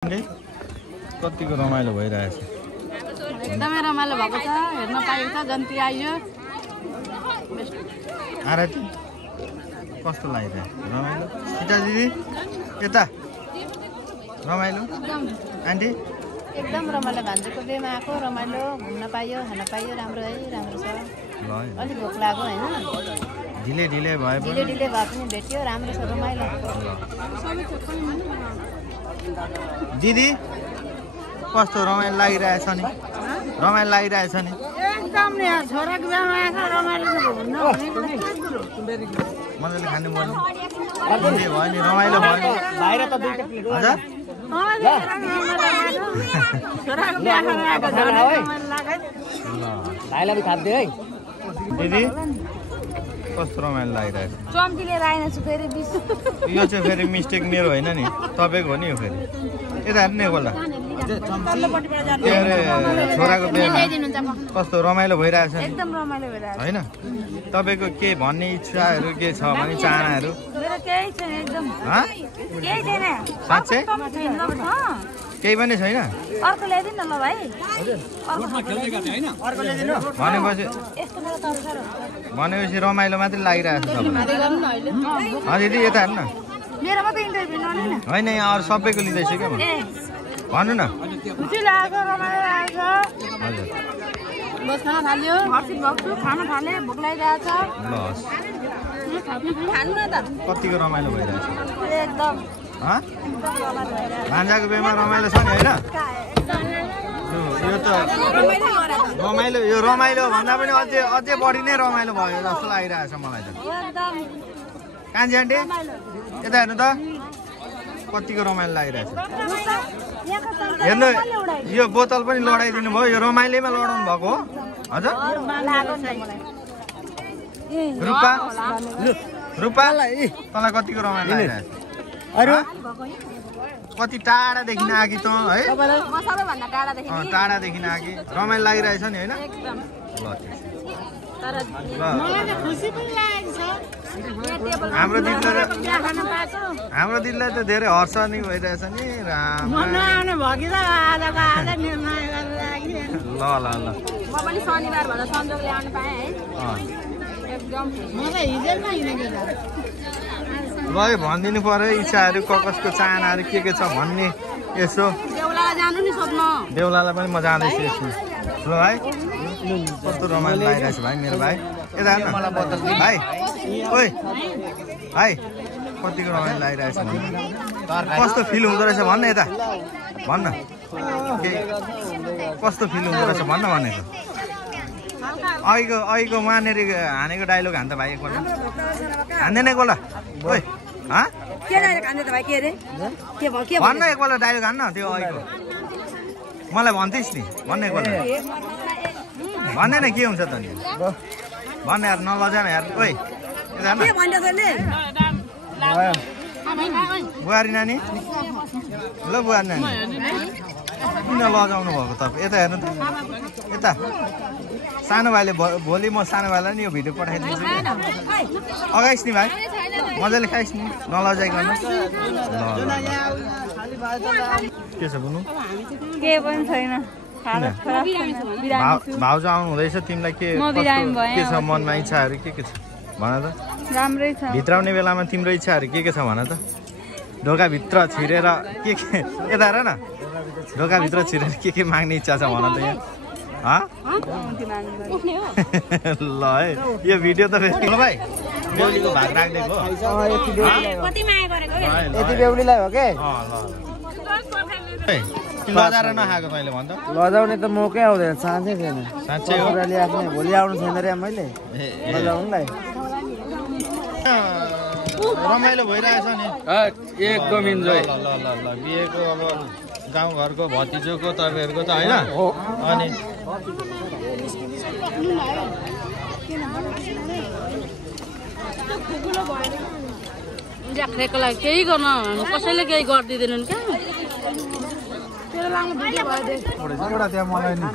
कतिको रमाइलो भइरहेछ एकदमै रमाइलो भएको छ हेर्न पाइन्छ जन्ती आइयो आरती कस्तो लागिरहेछ रमाइलो सीता दिदी यता रमाइलो आन्टी एकदम रमाइलो भान्जीको बेमा आएको रमाइलो घुम्न पाइयो खान पाइयो राम्रो है राम्रो छ ल अलिक भोक लाग्यो हैन ढिले भए पनि ढिले भए पनि भेटियो राम्रो छ रमाइलो दिदी कस्तो रमाइलो लागिरहेछ नि रमाइलो लागिरहेछ नि एकदम नि छोराको बेमा आएको रमाइलो छ भन्न मजाले खानु पर्यो भयो नि रमाइलो भयो बाहिर त दुईटा प्लेट हजुर छोराको बेमा आएको रमाइलो लाग्यो भाइलाई पनि खाद्दै है दिदी कस्तो रमाइलो लागिरहेछ चम्ची लिएर आएन छु फेरि बिस यो चाहिँ फेरि मिस्टेक मेरो होइन नि तपाईँको हो नि यो फेरि यता हेर्नु एकपल्ट के अरे छोराको बिहेमा कस्तो रमाइलो भइरहेछ नि एकदम रमाइलो भइरहेछ होइन तपाईँको के भन्ने इच्छाहरू के छ भने चाहनाहरू मेरो केही छैन एकदम केही छैन साँच्चै केही पनि छैन अर्को ल्याइदिनु न ल भाइ भनेपछि रमाइलो मात्रै लागिरहेको छ तपाईँलाई दिदी यता हेर्नु न मेरो मात्रै इन्टरभ्यु नलिनु होइन यहाँ अरू सबैको लिँदैछु क्या म भन्नु न खुसी लाग्यो रमाइलो लाग्छ हजुर बस खाना थाल्यो हर्षित भएको छु खाना थाले भोक लागिरहेछ ल हस् खानु न त कतिको रमाइलो भइरहेछ एकदम भान्जाको बेमा रमाइलो छ नि होइन यो त यो रमाइलो भन्दा पनि अझै बढी नै रमाइलो भयो जस्तो लागिरहेछ मलाई त कान्छी आन्टी यता हेर्नु त कतिको रमाइलो लागिरहेछ हेर्नु यो बोतल पनि लडाइदिनु भयो यो रमाइलोमा लडाउनु भएको हो हजुर रूपा तँलाई कतिको रमाइलो लागिरहेछ कति टाढादेखि आएकी त है टाढादेखि आएकी रमाइलो लागिरहेछ नि होइन हाम्रो दिदीलाई त धेरै हर्ष नि भइरहेछ नि ल म पनि शनिबार भन्दा संजोगले आउनु पाएँ है एकदम ल भनिदिनु पर्यो इच्छाहरू कसको चाहनाहरू के छ भन्ने यसो देउलालाई जानु नि सोध्नु देउलालाई पनि म जाँदैछु यसमा ल भाइ कस्तो रमाइलो लागिरहेछ भाइ मेरो भाइ यता मलाई बोतल भाइ ओइ भाइ कतिको रमाइलो लागिरहेछ कस्तो फिल हुँदो रहेछ भन्न यता भन्न के कस्तो फिल हुँदो रहेछ भन्न भनेको अहिलेको वहाँनिर हानेको डाइलग हान्छ भाइ एकपल्ट हान्दैन एकपल्ट ओइ भन्न एकपल्ट डाइलग हान्न त्यो अहिलेको मलाई भन्थेस् नि भन्न एकपल्ट भन्दैन के हुन्छ त नि भन्न यार नलजा न यार ओइ बुहारी नानी ल बुहारी नानी किन लजाउनु भएको त यता हेर्नु त यता सानो भाइले भोलि म सानो भाइलाई नि यो भिडियो पठाइदिन्छु अगाइस् नि भाइ मजाले खाइस् नि नलजाइकन के छ बुनु के पनि छैन भाउजू आउनु हुँदैछ तिमीलाई के छ मनमा इच्छाहरू के छ भन त राम्रै छ भित्राउने बेलामा तिम्रो इच्छाहरू के छ भन त ढोकाभित्र छिरेर के यता हेर न ढोकाभित्र छिरेर के माग्ने इच्छा छ भन त यहाँ ल है यो भिडियो त फेरि भाइ बेहुलीको भाग राखिदिएको यति बेहुलीलाई हो के लजाएर नखाएको तैँले भन् त लजाउने त मौकै आउँदैन साँच्चै छैन साँच्चै हो आफ्नो भोलि आउनु छैन रे मैले लजाउनुलाई रमाइलो भइरहेछ नि एकदम इन्जोय ल बिहेको अब गाउँघरको भतिजोको तपाईँहरूको त होइन अनि जाख्रेको लागि केही गर्न कसैले केही गरिदिँदैनन् क्या तेरो लामो भिडियो भयो एउटा त्यहाँ मलाई नि